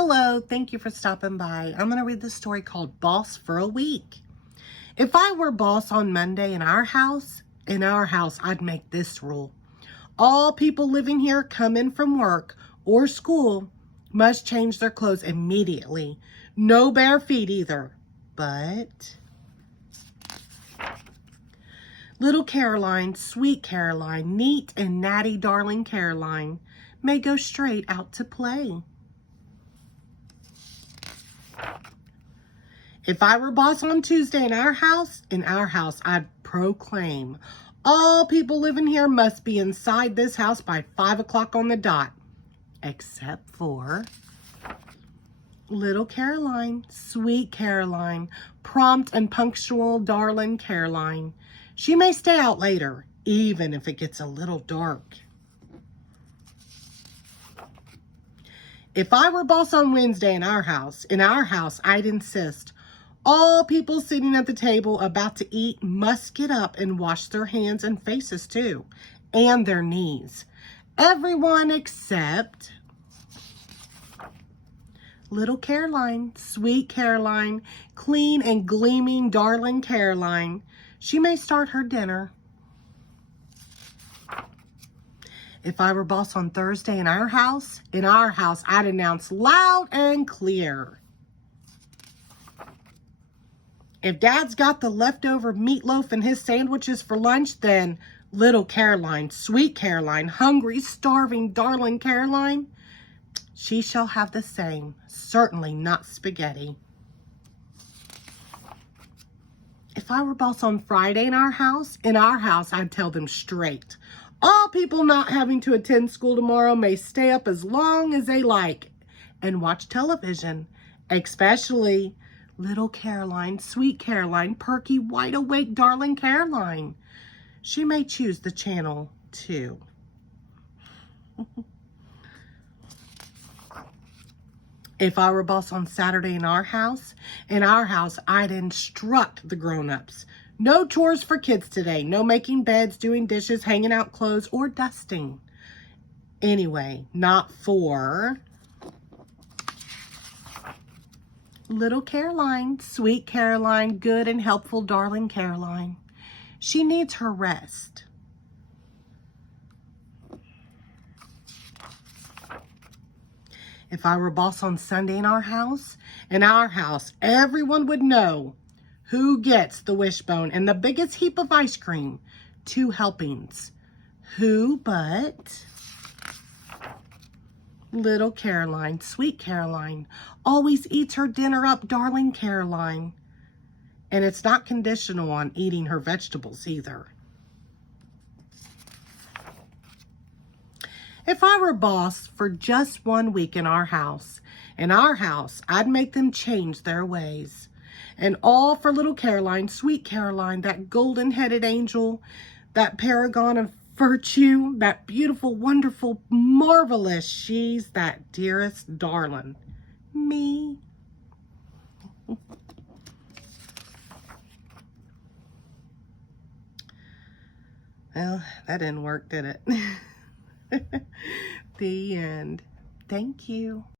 Hello, thank you for stopping by. I'm going to read the story called Boss for a Week. If I were boss on Monday in our house, I'd make this rule. All people living here come in from work or school must change their clothes immediately. No bare feet either. But little Caroline, sweet Caroline, neat and natty darling Caroline, may go straight out to play. If I were boss on Tuesday in our house, I'd proclaim, all people living here must be inside this house by 5 o'clock on the dot, except for little Caroline, sweet Caroline, prompt and punctual darling Caroline. She may stay out later, even if it gets a little dark. If I were boss on Wednesday in our house, I'd insist, all people sitting at the table about to eat must get up and wash their hands and faces too, and their knees. Everyone except little Caroline, sweet Caroline, clean and gleaming darling Caroline. She may start her dinner. If I were boss on Thursday in our house, I'd announce loud and clear, if Dad's got the leftover meatloaf and his sandwiches for lunch, then little Caroline, sweet Caroline, hungry, starving, darling Caroline, she shall have the same, certainly not spaghetti. If I were boss on Friday in our house, I'd tell them straight, all people not having to attend school tomorrow may stay up as long as they like and watch television, especially little Caroline, sweet Caroline, perky, wide-awake, darling Caroline. She may choose the channel, too. If I were boss on Saturday in our house, I'd instruct the grown-ups. No chores for kids today. No making beds, doing dishes, hanging out clothes, or dusting. Anyway, not for little Caroline, sweet Caroline, good and helpful darling Caroline. She needs her rest. If I were boss on Sunday in our house, everyone would know who gets the wishbone and the biggest heap of ice cream, 2 helpings. Who but little Caroline, sweet Caroline, always eats her dinner up, darling Caroline. And it's not conditional on eating her vegetables either. If I were boss for just 1 week in our house, I'd make them change their ways. And all for little Caroline, sweet Caroline, that golden-headed angel, that paragon of virtue, that beautiful, wonderful, marvelous, she's that dearest darling, me. Well, that didn't work, did it? The end. Thank you.